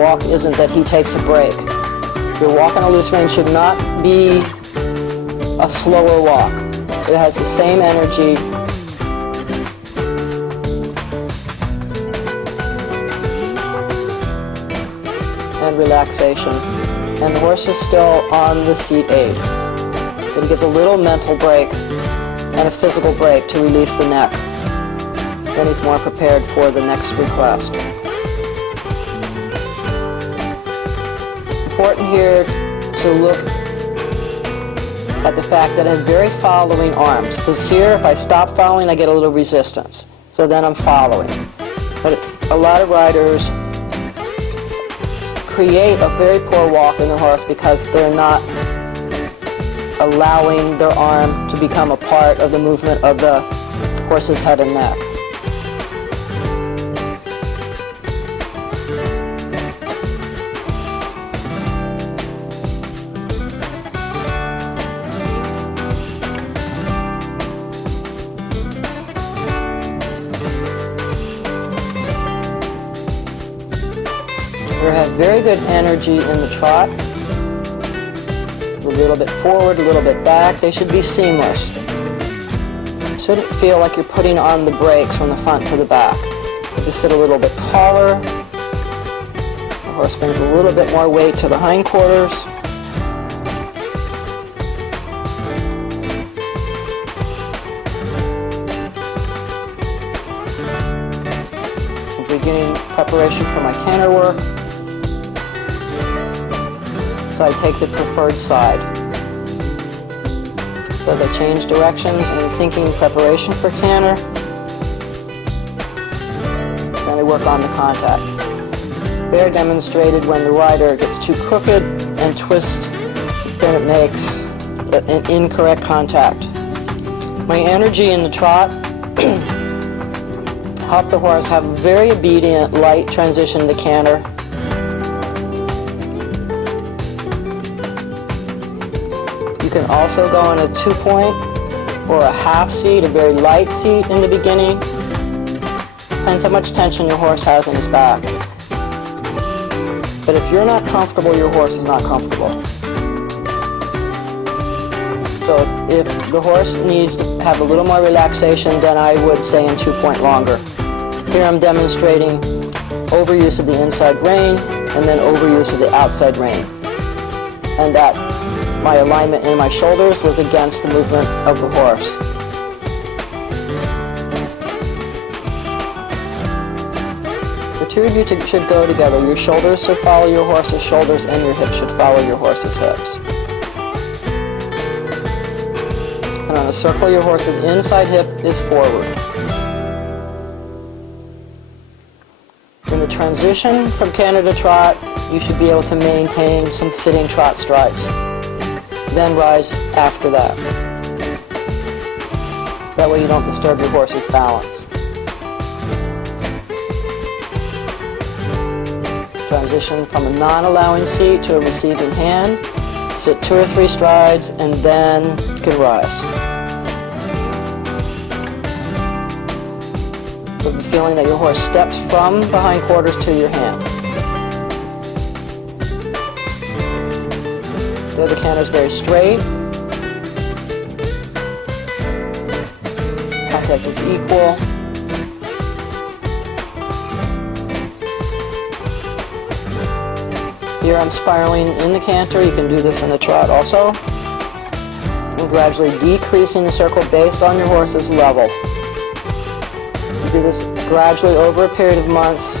walk isn't that he takes a break. Your walk on a loose rein should not be a slower walk. It has the same energy. And relaxation. And the horse is still on the seat aid. But he gets a little mental break and a physical break to release the neck. Then he's more prepared for the next request. Important here to look at the fact that I have very following arms. Because here, if I stop following, I get a little resistance. So then I'm following. But a lot of riders create a very poor walk in the horse because they're not allowing their arm to become a part of the movement of the horse's head and neck. We have very good energy in the trot. A little bit forward, a little bit back. They should be seamless. You shouldn't feel like you're putting on the brakes from the front to the back. You just sit a little bit taller. The horse brings a little bit more weight to the hindquarters. Beginning preparation for my canter work. So I take the preferred side. So as I change directions and thinking preparation for canter, then I work on the contact. They're demonstrated when the rider gets too crooked and twists, then it makes an incorrect contact. My energy in the trot help the horse have a very obedient, light transition to canter. You can also go on a 2-point or a half seat, a very light seat in the beginning. Depends how much tension your horse has in his back. But if you're not comfortable, your horse is not comfortable. So if the horse needs to have a little more relaxation, then I would stay in 2-point longer. Here I'm demonstrating overuse of the inside rein and then overuse of the outside rein. And that my alignment in my shoulders was against the movement of the horse. The two of you should go together. Your shoulders should follow your horse's shoulders and your hips should follow your horse's hips. And on a circle, your horse's inside hip is forward. In the transition from canter to trot, you should be able to maintain some sitting trot stripes. Then rise after that. That way you don't disturb your horse's balance. Transition from a non-allowing seat to a receiving hand. Sit 2 or 3 strides and then you can rise. With the feeling that your horse steps from the hindquarters to your hand. There the canter is very straight. Contact is equal. Here I'm spiraling in the canter. You can do this in the trot also. And gradually decreasing the circle based on your horse's level. Do this gradually over a period of months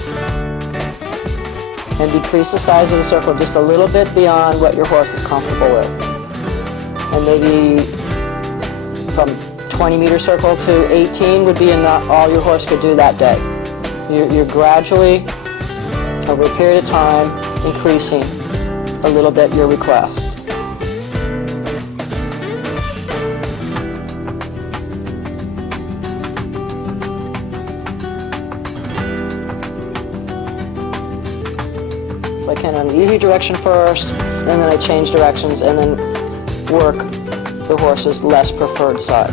and decrease the size of the circle just a little bit beyond what your horse is comfortable with. And maybe from 20-meter circle to 18 would be enough, all your horse could do that day. You're gradually, over a period of time, increasing a little bit your request. I can on the easy direction first, and then I change directions and then work the horse's less preferred side.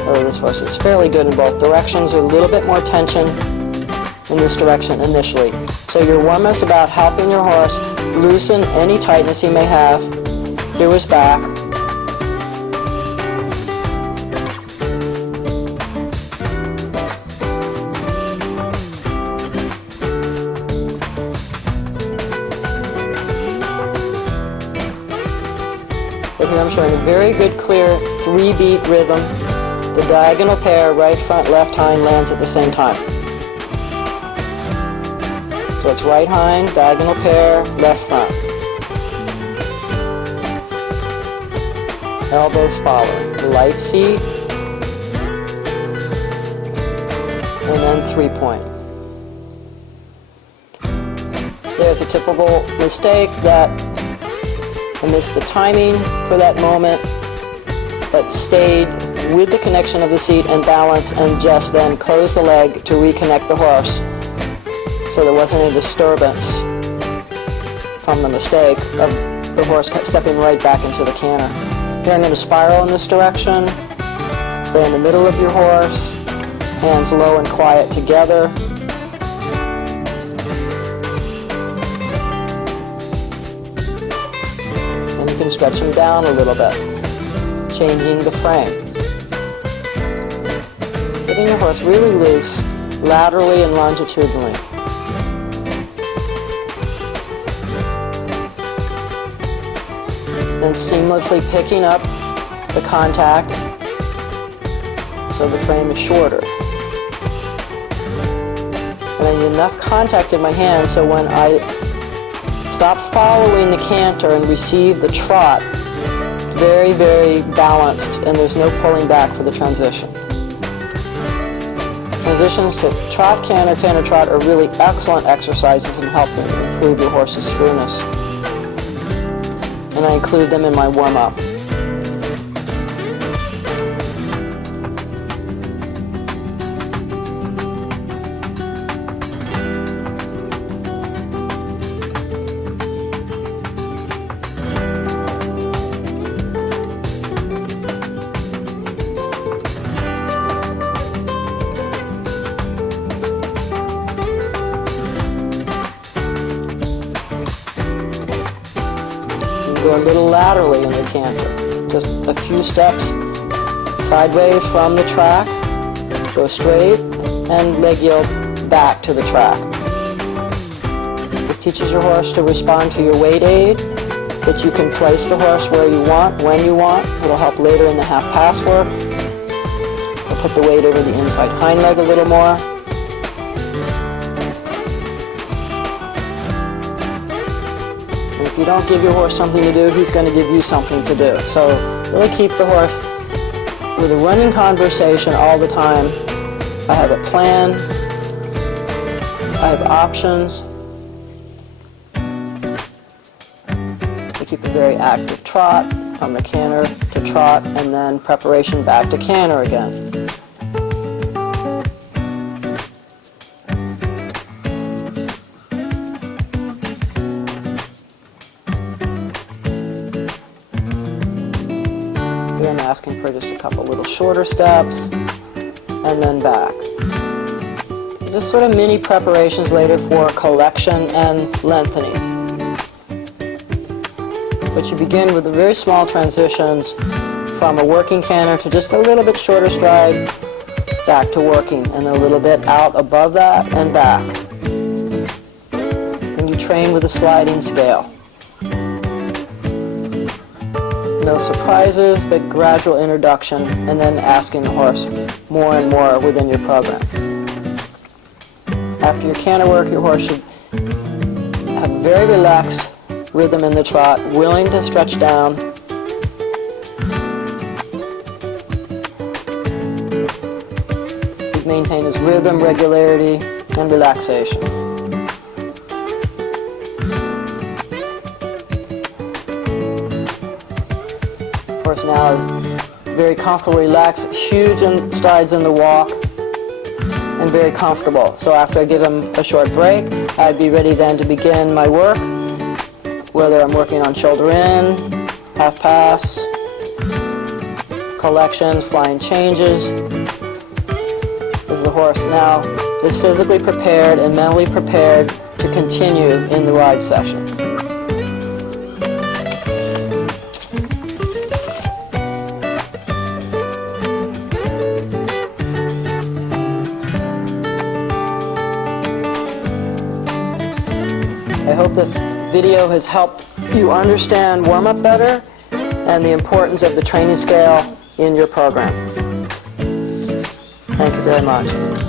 Although this horse is fairly good in both directions, there's a little bit more tension in this direction initially. So your warm-up is about helping your horse loosen any tightness he may have through his back. But here I'm showing a very good, clear 3-beat rhythm. The diagonal pair, right front, left hind, lands at the same time. So it's right hind, diagonal pair, left front. Elbows following. Light C, and then 3-point. There's a typical mistake that I missed the timing for that moment, but stayed with the connection of the seat and balance, and just then closed the leg to reconnect the horse, so there wasn't any disturbance from the mistake of the horse stepping right back into the canter. Here I'm going to spiral in this direction. Stay in the middle of your horse, hands low and quiet together. And you can stretch them down a little bit, changing the frame. Getting your horse really loose, laterally and longitudinally. Then seamlessly picking up the contact so the frame is shorter. And I need enough contact in my hand so when I stop following the canter and receive the trot, very, very balanced, and there's no pulling back for the transition. Transitions to trot, canter, trot are really excellent exercises and help improve your horse's smoothness. And I include them in my warm-up. Go a little laterally in the canter, just a few steps sideways from the track, go straight, and leg yield back to the track. This teaches your horse to respond to your weight aid, that you can place the horse where you want, when you want. It'll help later in the half-pass work. We'll put the weight over the inside hind leg a little more. If you don't give your horse something to do, he's going to give you something to do. So really keep the horse with a running conversation all the time. I have a plan. I have options. We keep a very active trot from the canter to trot, and then preparation back to canter again. I'm asking for just a couple little shorter steps, and then back. Just sort of mini preparations later for collection and lengthening. But you begin with the very small transitions from a working canter to just a little bit shorter stride, back to working, and then a little bit out above that and back. And you train with a sliding scale. No surprises, but gradual introduction, and then asking the horse more and more within your program. After your canter work, your horse should have very relaxed rhythm in the trot, willing to stretch down. Maintain his rhythm, regularity, and relaxation. Horse now is very comfortable, relaxed, huge strides in the walk, and very comfortable. So after I give him a short break, I'd be ready then to begin my work, whether I'm working on shoulder in, half pass, collections, flying changes. As the horse now is physically prepared and mentally prepared to continue in the ride session. I hope this video has helped you understand warm-up better and the importance of the training scale in your program. Thank you very much.